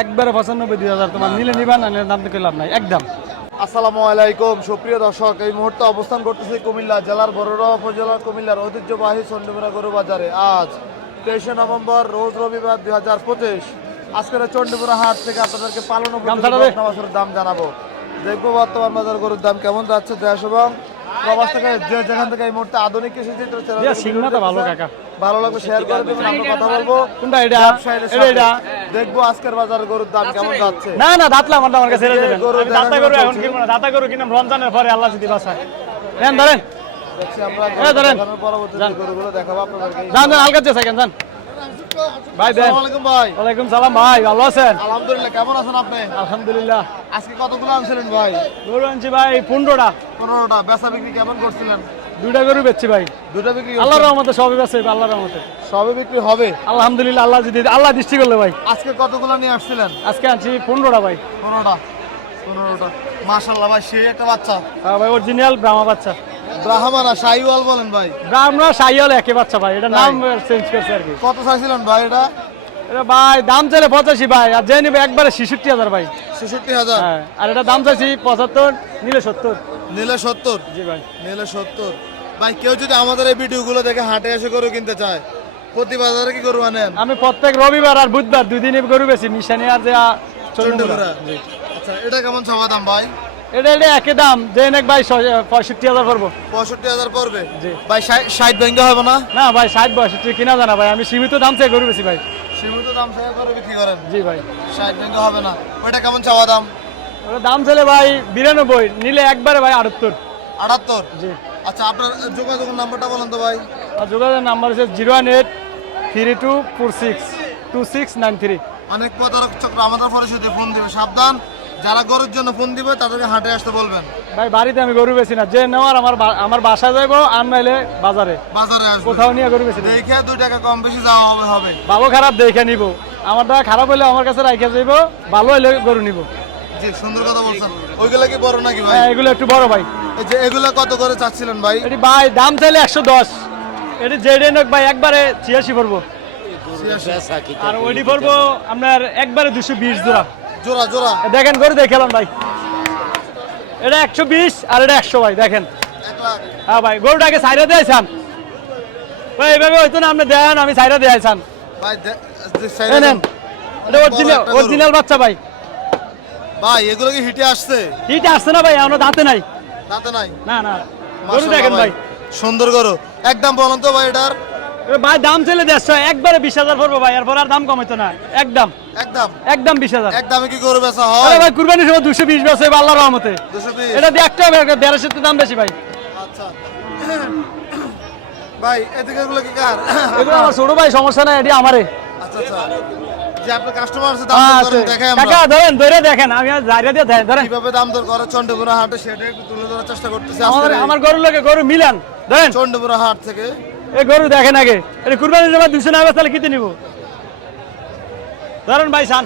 একবারে পঁচানব্বই দুই হাজার তোমার নিলে নিবা না নিলে দাম থেকে লাভ নাই একদম। আসসালামু আলাইকুম সুপ্রিয় দর্শক এই মুহূর্তে অবস্থান করতেছি কুমিল্লা জেলার বড়রা উপজেলার কুমিল্লার ঐতিহ্যবাহী চন্ডীমুড়া গরু বাজারে। আজ তেইশে নভেম্বর রোজ রবিবার দুই হাজার পঁচিশ। আজকের চন্ডীমুড়া হাট থেকে আপনাদেরকে পালন। দাম জানাব। দেখব বর্তমান বাজার গরুর দাম কেমন যাচ্ছে দেশ এবং প্রবাস থেকে যে যেখান থেকে এই মুহূর্তে আধুনিক কৃষি চিত্র চ্যানেল ভালো কাকা। ভালো লাগবে শেয়ার করে দেবেন আমরা কথা বলব। কোনটা এটা? এটা এটা। দেখব আজকের বাজার গরুর দাম কেমন যাচ্ছে। না না দাঁতলা আমার আমার কাছে ছেড়ে দেবেন। গরু দাঁতা গরু এখন কিনবো না দাঁতা গরু কিনলাম রমজানের পরে আল্লাহ যদি বাসায় নেন ধরেন। দেখছি আমরা এ ধরেন। গরুগুলো দেখাবো আপনাদেরকে। যান যান হালকা চেয়ে থাকেন যান। ভাই দেন। ভাই। ওয়ালাইকুম সালাম ভাই ভালো আছেন? আলহামদুলিল্লাহ কেমন আছেন আপনি? আলহামদুলিল্লাহ। আজকে কতগুলো আনছিলেন ভাই? গরু আনছি ভাই পনেরোটা। পনেরোটা। বেচা বিক্রি কেমন করছিলেন? দুইটা গরু বেচছি ভাই। দুটা বিক্রি আল্লাহর? রহমতে সবই বেচছে আল্লাহর রহমতে। সবে বিক্রি হবে? আলহামদুলিল্লাহ আল্লাহ যদি আল্লাহ দৃষ্টি করলে ভাই। আজকে কতগুলো নিয়ে আসছিলেন? আজকে আনছি পনেরোটা ভাই। পনেরোটা। পনেরোটা। মাশাল্লাহ ভাই সেই একটা বাচ্চা। হ্যাঁ ভাই অরিজিনাল ব্রাহ্মা বাচ্চা। ব্রাহ্মানা শাহিওয়াল বলেন ভাই। ব্রাহ্মা সাইয়াল একে বাচ্চা ভাই এটা নাম চেঞ্জ করছে আর কি। কত চাইছিলেন ভাই এটা? এটা ভাই দাম চাইলে পঁচাশি ভাই আর যে নিবে একবারে ছেষট্টি হাজার ভাই। ছেষট্টি হাজার? হ্যাঁ আর এটা দাম চাইছি পঁচাত্তর নিলে সত্তর। নিলে সত্তর? জি ভাই। নিলে সত্তর। ভাই কেউ যদি আমাদের এই ভিডিওগুলো দেখে হাটে এসে গরু কিনতে চায় প্রতি বাজারে কি গরু আনেন? আমি প্রত্যেক রবিবার আর বুধবার দুই দিনই গরু বেশি মিশানি আর যে। চন্ডীপুরা আচ্ছা এটা কেমন সভা দাম ভাই? এটা এটা একই দাম। যে নেক ভাই পঁয়ষট্টি হাজার পড়ব। পঁয়ষট্টি হাজার পড়বে? জি। ভাই ষাট ব্যাংকে হবে না? না ভাই ষাট পঁয়ষট্টি কিনা জানা ভাই। আমি সীমিত দাম চেয়ে গরু বেশি ভাই। সীমিত দাম থেকে করে বিক্রি করেন? জি ভাই। ষাট ব্যাংকে হবে না। ওইটা কেমন চাওয়া দাম? ওটা দাম ছেলে ভাই বিরানব্বই নিলে একবারে ভাই আটাত্তর। আটাত্তর? জি। আচ্ছা আপনার যোগাযোগের নাম্বারটা বলেন তো ভাই। আর যোগাযোগের নাম্বার হচ্ছে zero one eight three two four six two six nine three. অনেক প্রতারক চক্র আমাদের পরিষদে ফোন দিবে সাবধান। যারা গরুর জন্য ফোন দিবে তাদেরকে হাটে আসতে বলবেন। ভাই বাড়িতে আমি গরু বেশি না। যে নেওয়ার আমার বা- আমার বাসায় যাব আর নাইলে বাজারে। বাজারে আসবে। কোথাও নিয়ে গরু বেশি। দেখে দুই টাকা কম বেশি যাওয়া হবে হবে। ভালো খারাপ দেখে নিব। আমারটা খারাপ হলে আমার কাছে রাইখে যাইব ভালো হলে গরু নিব। জি সুন্দর কথা বলছেন। ওইগুলা কি বড় নাকি ভাই? হ্যাঁ এগুলো একটু বড় ভাই। এই যে এগুলা কত করে চাচ্ছিলেন ভাই? এটি ভাই দাম চাইলে একশো দশ। এটি জেডে নোক ভাই একবারে ছিয়াশি পড়ব আর ওইটি পড়ব আপনার একবারে দুশো বিশ জোড়া। জোড়া জোড়া। দেখেন গরু দেখেলাম ভাই। এটা একশো বিশ আর এটা একশো ভাই দেখেন। হ্যাঁ ভাই গরুটাকে সাইডে দিয়েছেন ভাই এইভাবে হয়তো না আপনি দেন আমি সাইডে দিয়েছেন এটা অরিজিনাল অরিজিনাল বাচ্চা ভাই। ভাই এগুলো কি হিটে আসছে? হিট আসছে না ভাই এখনও দাঁতে নাই। না না। গরু দেখেন ভাই। সুন্দর গরু। একদম বলেন তো ভাই এটার ভাই দাম চলে দেড়শো একবারে বিশ হাজার পড়ব ভাই এরপর আর দাম কমাইতো না। একদম। একদম। একদম বিশ হাজার। একদমে কি গরু বেচা আরে ভাই কুরবানির সময় দুশো বিশ আল্লাহ রহমতে। এটা দিয়ে একটা দেড়শো দাম বেশি ভাই। আচ্ছা। ভাই এদিকে গুলো কি কার? এগুলো আমার ছোট ভাই সমস্যা নাই এটি আমারে। আচ্ছা আচ্ছা। যে আপনার কাস্টমার আছে দাম হ্যাঁ, দর। করেন কাকা ধরেন ধরে দেখেন আমি আর জায়গা দিয়ে ধরেন কীভাবে দাম দর করে? চন্ডীপুরা হাটে সেটা একটু তুলে ধরার চেষ্টা করতেছি আমার গরুর লোকে গরু মিলান। ধরেন। চন্ডীপুরা হাট থেকে। এই গরু দেখেন আগে। এটা কুরবানির সময় দুশো না তাহলে কিতে নিব। ধরেন ভাই সান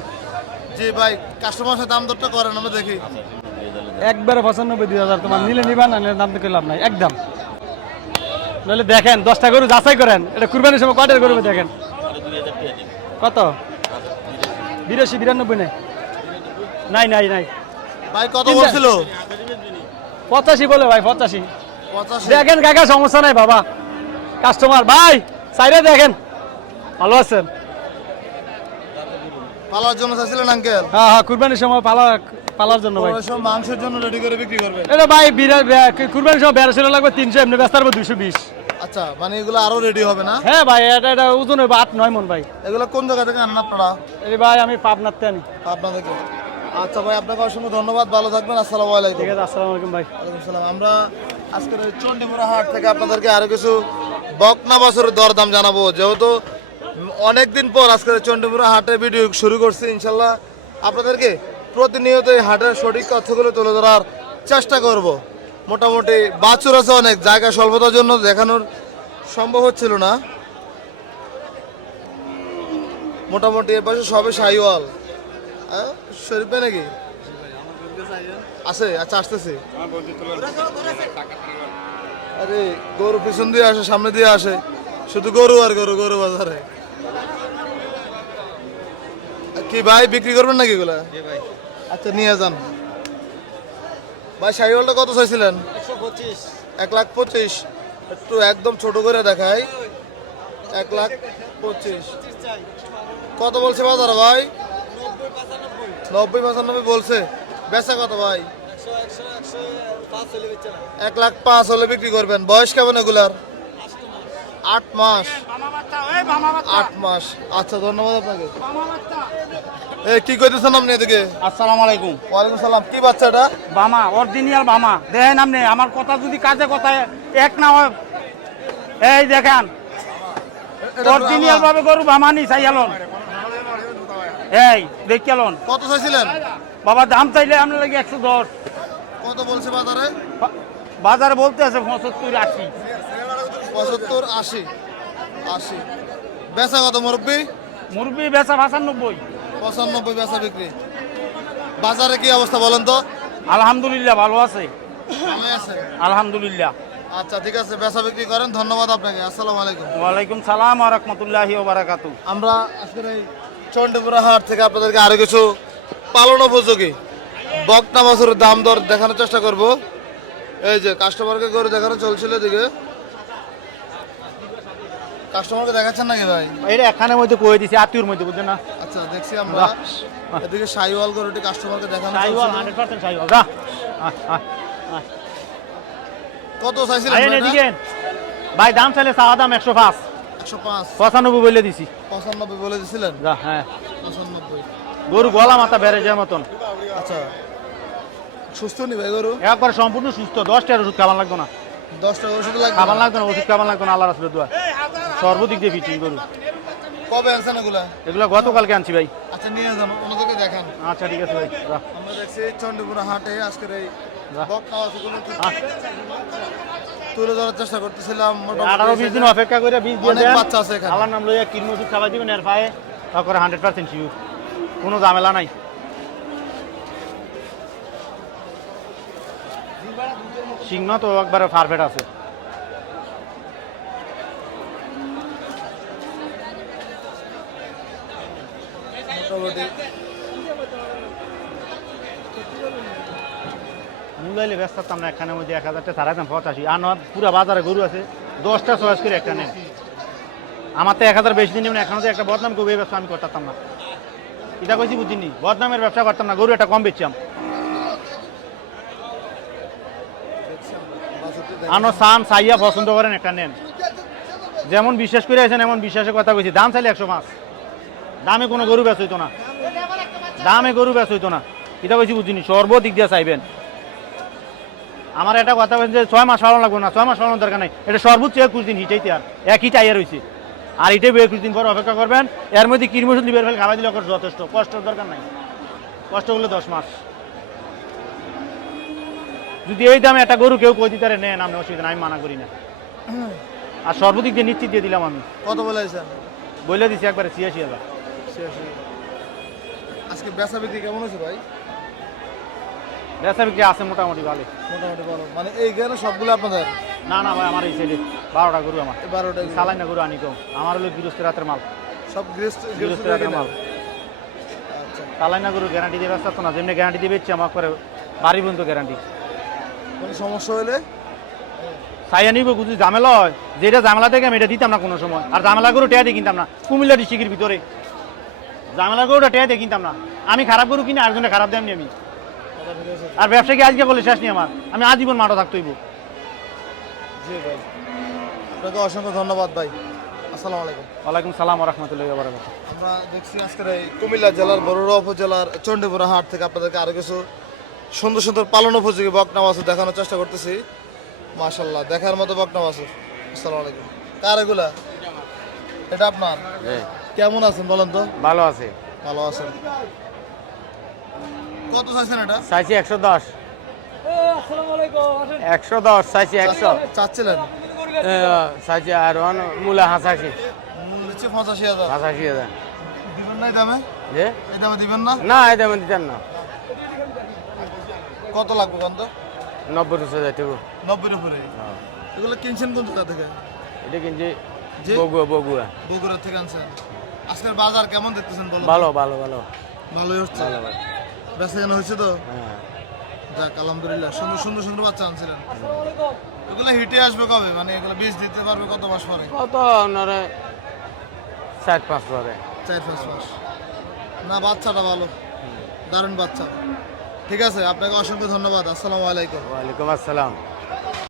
জি ভাই কাস্টমার সাথে দাম দরটা করেন আমরা দেখি। একবারে পঁচানব্বই দুই হাজার তোমার নিলে নিবা না নিলে দাম থেকে লাভ নাই একদম। নাহলে দেখেন দশটা গরু যাচাই করেন। এটা কুরবানির সময় কয়টার গরু দেখেন? কত? বিরাশি বিরানব্বই নাই? নাই নাই নাই। ভাই কত। বলছিল? পঁচাশি বলে ভাই পঁচাশি। দেখেন কাকা সমস্যা নাই বাবা। কাস্টমার ভাই সাইডে দেখেন। ভালো আছেন? পালার জন্য চাইছিলেন আঙ্কেল হ্যাঁ হ্যাঁ কুরবানির সময় পালা পালার জন্য ভাই। সব মাংসের জন্য রেডি করে বিক্রি করবে? এটা ভাই বিরা বিরা- কুরবানির সময় বেড়াশো লাগবে তিনশো এমনি ব্যস্ত দুশো বিশ। আচ্ছা মানে এগুলো আরও রেডি হবে না? হ্যাঁ ভাই এটা এটা ওজন হইব আট নয় মন ভাই। এগুলো কোন জায়গা থেকে আনেন আপনারা? এই ভাই আমি পাবনাতে আনি। আপনাদেরকে আচ্ছা ভাই আপনাকে অসংখ্য ধন্যবাদ ভালো থাকবেন আসসালামু আলাইকুম। ঠিক আছে আসসালামু আলাইকুম ভাই। ওয়ালাইকুম সালাম। আমরা আজকের চণ্ডীপুরা হাট থেকে আপনাদেরকে আরও কিছু বকনা বছরের দরদাম জানাব। যেহেতু অনেক দিন পর আজকের চণ্ডীপুরা হাটে ভিডিও শুরু করছি ইনশাল্লাহ আপনাদেরকে প্রতিনিয়ত এই হাটের সঠিক তথ্যগুলো তুলে ধরার চেষ্টা করব। মোটামুটি বাছুর আছে অনেক জায়গা স্বল্পতার জন্য দেখানোর সম্ভব হচ্ছিল না। মোটামুটি এর পাশে সবে সাইওয়াল। হ্যাঁ শরীফ নাকি? আছে আচ্ছা আসতেছি। আরে গরু পিছন দিয়ে আসে সামনে দিয়ে আসে। শুধু গরু আর গরু গরু বাজারে। কি ভাই বিক্রি করবেন নাকি এগুলা? আচ্ছা নিয়ে যান। ভাই শাহিওয়ালটা কত চাইছিলেন? এক লাখ পঁচিশ। একটু একদম ছোট করে দেখাই। এক লাখ পঁচিশ। কত বলছে বাজার ভাই? নব্বই পঁচানব্বই বলছে। বেচা কত ভাই? এক লাখ পাঁচ হলে বিক্রি করবেন। বয়স কেমন এগুলার? আট মাস। আট মাস। আচ্ছা ধন্যবাদ আপনাকে। এ কি করতেছেন আপনি এদিকে? আসসালামু আলাইকুম। ওয়ালাইকুম সালাম। কি বাচ্চা এটা? বামা অরিজিনাল বামা। দেখেন আপনি আমার কথা যদি কাজে কথায় এক না হয়। এই দেখেন অরিজিনাল ভাবে গরু বামা নি চাইয়ালন এই দেখিয়ালন কত চাইছিলেন? বাবা দাম চাইলে আপনার লাগে একশো দশ। কত বলছে বাজারে? বাজারে বলতে আছে পঁচাত্তর আশি। পঁচাত্তর আশি। আশি। বেচা কত মুরব্বী? মুরগি বেচা পঁচানব্বই। পঁচানব্বই বেচা বিক্রি। বাজারে কি অবস্থা বলেন তো? আলহামদুলিল্লাহ ভালো আছে। আলহামদুলিল্লাহ। আচ্ছা ঠিক আছে বেচা বিক্রি করেন ধন্যবাদ আপনাকে। আসসালামু আলাইকুম। ওয়ালাইকুম সালাম আ রহমতুল্লাহি ওবারাকাতু আমরা আজকের এই চন্ডীপুরা হাট থেকে আপনাদেরকে আরও কিছু পালন উপযোগী বকনা মাছের দাম দর দেখানোর চেষ্টা করব। এই যে কাস্টমারকে গরু দেখানো চলছিল এদিকে। কাস্টমারকে দেখাচ্ছেন নাকি ভাই? এটা এখানের মধ্যে কয়ে দিছি আত্মীয়র মধ্যে বুঝছেন না? আচ্ছা দেখছি আমরা। এদিকে সাইওয়াল গরুটি কাস্টমারকে দেখানো সাইওয়াল চলছিল। হান্ড্রেড পার্সেন্ট সাইওয়াল আহ। কত চাইছিলেন এদিকে। ভাই দাম চাইলে চাওয়া দাম একশো পাঁচ। একশো পাঁচ। পঁচানব্বই বলে দিছি। পঁচানব্বই বলে দিছিলেন? হ্যাঁ। পঁচানব্বই। গরু গলা মাথা বেড়ে যায় মতন। আচ্ছা। সুস্থ নি ভাই গরু? একবার সম্পূর্ণ সুস্থ। দশটার ওষুধ খাবার লাগতো না। দশটা ওষুধ লাগবে খাবার লাগতো না ওষুধ খাবার লাগতো না আল্লাহ রাসুলের দোয়া। সর্বদিক দিয়ে ফিটিং গরু। কবে আনছেন এগুলা? এগুলো গতকালকে আনছি ভাই। আচ্ছা নিয়ে যান ওনাদেরকে দেখান। আচ্ছা ঠিক আছে ভাই আমরা দেখছি চন্ডীপুরা হাটে আজকের এই তুলে ধরার চেষ্টা করতেছিলাম আঠারো বিশ দিন অপেক্ষা করে বিশ দেন। বাচ্চা আছে আল্লাহর নাম লইয়া খাবার দিবেন এর পায়ে। তারপরে হান্ড্রেড পার্সেন্ট শিওর। কোনো ঝামেলা নাই। সিংহ তো একবারে পারফেক্ট আছে। মূলাইলে ব্যস্ত থাকতাম না একখানের মধ্যে এক হাজারটা দাম পঁচাশি। আর নয়, পুরো বাজারে গরু আছে, দশটা চয়েস করে একটা নেন। আমার তো এক হাজার বেশি দিন এখন তো একটা বদনাম করব ব্যবসা আমি করতাম না। এটা কইছি বুঝিনি, বদনামের ব্যবসা করতাম না, গরু একটা কম বেচছিলাম বাছুরটি দেখেন। আনো সান, সাইয়া পছন্দ করেন একটা নেন। যেমন বিশ্বাস করে আছেন, এমন বিশ্বাসের কথা কইছি। দাম চাইলে একশো পাঁচ। দামে কোনো গরু বেচ না। দামে গরু বেচ হইতো না। এটা কইছি বুঝিনি সর্বদিক দিয়ে চাইবেন। আমার একটা কথা বলছেন যে ছয় মাস পালন লাগবে না, ছয় মাস পালন দরকার নাই। এটা সর্বোচ্চ একুশ দিন হিটাইতে আর। একই টাইয়ার হয়েছে আর এটাই একুশ দিন পর অপেক্ষা করবেন। এর মধ্যে কিরম ওষুধ লিবের ফেল খাওয়াই দিলে যথেষ্ট। কষ্টের দরকার নাই। কষ্ট হলে দশ মাস। যদি এই দামে একটা গরু কেউ কই দিতে নেন আমি অসুবিধা নাই, আমি মানা করি না। আর সর্বদিক দিয়ে নিশ্চিত দিয়ে দিলাম আমি। কত বলেছেন? বলে দিছি একবারে ছিয়াশি হাজার। আজকে বেচা বিক্রি কেমন হয়েছে ভাই? বেচা বিক্রি আছে মোটামুটি ভালো। মোটামুটি ভালো। মানে এই গেলে সবগুলো আপনাদের? না না ভাই আমার এই সাইডে বারোটা গরু আমার। বারোটা সালাই না গরু আনি কম। আমার হলো গৃহস্থ রাতের মাল। সব গৃহস্থ গৃহস্থ গৃহস্থ রাতের মাল। আচ্ছা। সালাই না গরু গ্যারান্টি দিয়ে ব্যস্ত না? যেমনি গ্যারান্টি দিয়ে বেচছি আমার করে বাড়ি পর্যন্ত গ্যারান্টি কোনো সমস্যা হলে নিব ঝামেলা হয়। যেটা ঝামেলা থেকে আমি এটা দিতাম না কোনো সময়। আর ঝামেলা গরু টেয়া দিয়ে কিনতাম না। কুমিল্লা ডিস্ট্রিক্টের ভিতরে। ঝামেলা গরুটা টেয়া দিয়ে কিনতাম না। আমি খারাপ গরু কিনে আরেকজনে খারাপ দেয়নি আমি। আর ব্যবসা কি আজকে বলে শেষ নেই আমার। আমি আজীবন মাঠও থাকতে জি ভাই। আপনাকে অসংখ্য ধন্যবাদ ভাই। আসসালামু আলাইকুম। ওয়ালাইকুম সালাম রহমতুল্লাহ আমরা দেখছি আজকের এই কুমিল্লা জেলার বড়ুয়া উপজেলার চণ্ডীপুরা হাট থেকে আপনাদেরকে আরও কিছু সুন্দর সুন্দর পালন উপযোগী বকনা মাছ দেখানোর চেষ্টা করতেছি। মাশাল্লাহ দেখার মতো বকনা মাছ আসসালামু আলাইকুম। কার এগুলা? এটা আপনার? কেমন আছেন বলেন তো? ভালো আছে। ভালো আছেন। কত চাইছেন এটা? চাইছি একশো দশ। একশো দশ চাইছি একশো। চাচ্ছিলেন? চাইছি আর ওয়ান মূলা হাসাশি। পঁচাশি হাজার। হাসাশি হাজার। দিবেন না এই দামে? যে? এই দামে দিবেন না? না এটা আমি দিতেন না। কত লাগবে কত নব্বই হাজার টাকা নব্বইয়ের উপরে? এগুলো কিনছেন কোন জায়গা থেকে? এটা কিনছি জি? বগুয়া বগুয়া বগুড়া থেকে আনছেন। আজকের বাজার কেমন দেখতেছেন বলো? ভালো ভালো ভালো। ভালোই হচ্ছে। ভালো ভালো। বেচা কেনা হয়েছে তো? হ্যাঁ। যাক আলহামদুলিল্লাহ। সুন্দর সুন্দর সুন্দর বাচ্চা আনছিলেন। এগুলো হিটে আসবে কবে? মানে এগুলো বীজ দিতে পারবে কত মাস পরে? কত? আপনারা চার পাঁচ পরে। চার পাঁচ মাস। না বাচ্চাটা ভালো। দারুণ বাচ্চা। ঠিক আছে আপনাকে অসংখ্য ধন্যবাদ। আসসালামু আলাইকুম। ওয়ালাইকুম আসসালাম।